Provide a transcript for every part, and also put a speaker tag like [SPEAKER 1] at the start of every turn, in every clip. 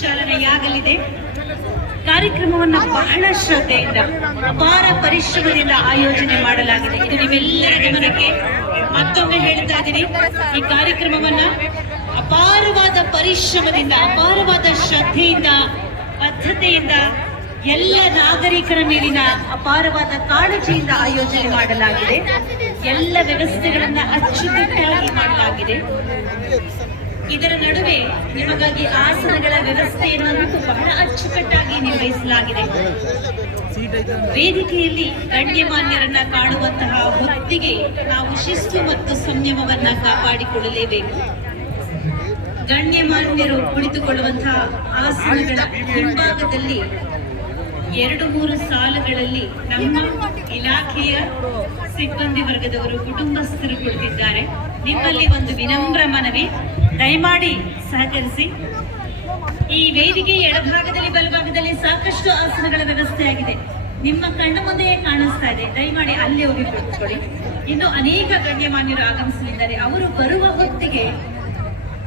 [SPEAKER 1] ಚಾಲನೆಯಾಗಲಿದೆ. ಕಾರ್ಯಕ್ರಮವನ್ನು ಬಹಳ ಶ್ರದ್ಧೆಯಿಂದ, ಅಪಾರ ಪರಿಶ್ರಮದಿಂದ ಆಯೋಜನೆ ಮಾಡಲಾಗಿದೆ. ಇದು ನಿಮ್ಮೆಲ್ಲರ ಗಮನಕ್ಕೆ ಮತ್ತೊಮ್ಮೆ ಹೇಳ್ತಾ ಇದ್ದೀನಿ. ಈ ಕಾರ್ಯಕ್ರಮವನ್ನ ಅಪಾರವಾದ ಪರಿಶ್ರಮದಿಂದ, ಅಪಾರವಾದ ಶ್ರದ್ಧೆಯಿಂದ, ಬದ್ಧತೆಯಿಂದ ಎಲ್ಲ ನಾಗರಿಕರ ಮೇಲಿನ ಅಪಾರವಾದ ಕಾಳಜಿಯಿಂದ ಆಯೋಜನೆ ಮಾಡಲಾಗಿದೆ. ಎಲ್ಲ ವ್ಯವಸ್ಥೆಗಳನ್ನ ಅಚ್ಚುಕಟ್ಟಾಗಿ ಮಾಡಲಾಗಿದೆ. ಇದರ ನಡುವೆ ನಿಮಗಾಗಿ ಆಸನಗಳ ವ್ಯವಸ್ಥೆಯನ್ನು ಬಹಳ ಅಚ್ಚುಕಟ್ಟಾಗಿ ನಿರ್ವಹಿಸಲಾಗಿದೆ. ವೇದಿಕೆಯಲ್ಲಿ ಗಣ್ಯಮಾನ್ಯರನ್ನ ಕಾಣುವಂತಹ ಹೊತ್ತಿಗೆ ನಾವು ಶಿಸ್ತು ಮತ್ತು ಸಂಯಮವನ್ನ ಕಾಪಾಡಿಕೊಳ್ಳಲೇಬೇಕು. ಗಣ್ಯಮಾನ್ಯರು ಕುಳಿತುಕೊಳ್ಳುವಂತಹ ಆಸನಗಳ ಹಿಂಭಾಗದಲ್ಲಿ ಎರಡು ಮೂರು ಸಾಲುಗಳಲ್ಲಿ ನಮ್ಮ ಇಲಾಖೆಯ ಸಿಬ್ಬಂದಿ ವರ್ಗದವರು ಕುಟುಂಬಸ್ಥರು ಕುಳಿತಿದ್ದಾರೆ. ನಿಮ್ಮಲ್ಲಿ ಒಂದು ವಿನಮ್ರ ಮನವಿ. ದಯಮಾಡಿ ಸಹಕರಿಸಿ. ಈ ವೇದಿಕೆ ಎಡಭಾಗದಲ್ಲಿ ಬಲಭಾಗದಲ್ಲಿ ಸಾಕಷ್ಟು ಆಸನಗಳ ವ್ಯವಸ್ಥೆ ಆಗಿದೆ. ನಿಮ್ಮ ಕಣ್ಣ ಮುಂದೆಯೇ ಕಾಣಿಸ್ತಾ ಇದೆ. ದಯಮಾಡಿ ಅಲ್ಲಿ ಹೋಗಿ ಕುಳಿತುಕೊಳ್ಳಿ. ಇನ್ನು ಅನೇಕ ಗಣ್ಯಮಾನ್ಯರು ಆಗಮಿಸಲಿದ್ದಾರೆ. ಅವರು ಬರುವ ಹೊತ್ತಿಗೆ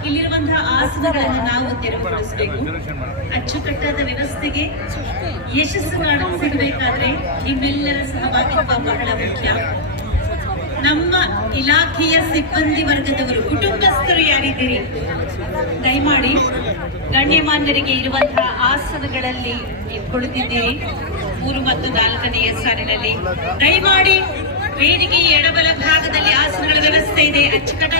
[SPEAKER 1] ಇಲ್ಲಿರುವಂತಹ ಆಸನಗಳನ್ನು ನಾವು ತೆರವುಗೊಳಿಸಬೇಕು ಅಚ್ಚುಕಟ್ಟಾದ ವ್ಯವಸ್ಥೆಗೆ ಯಶಸ್ಸು ಸಿಗಬೇಕಾದ್ರೆ ನಿಮ್ಮೆಲ್ಲರ ಸಹಭಾಗಿತ್ವ ಬಹಳ ಮುಖ್ಯ. ನಮ್ಮ ಇಲಾಖೆಯ ಸಿಬ್ಬಂದಿ ವರ್ಗದವರು ಕುಟುಂಬಸ್ಥರು ಯಾರಿದ್ದೀರಿ? ದಯಮಾಡಿ ಗಣ್ಯಮಾನ್ಯರಿಗೆ ಇರುವಂತಹ ಆಸನಗಳಲ್ಲಿ ಕುಳಿತಿದ್ದೀರಿ. ಮೂರು ಮತ್ತು ನಾಲ್ಕನೆಯ ಸಾಲಿನಲ್ಲಿ ದಯಮಾಡಿ ವೇದಿಕೆ ಎಡಬಲ ಭಾಗದಲ್ಲಿ ಆಸನಗಳ ವ್ಯವಸ್ಥೆ ಇದೆ. ಅಲ್ಲಿಂದ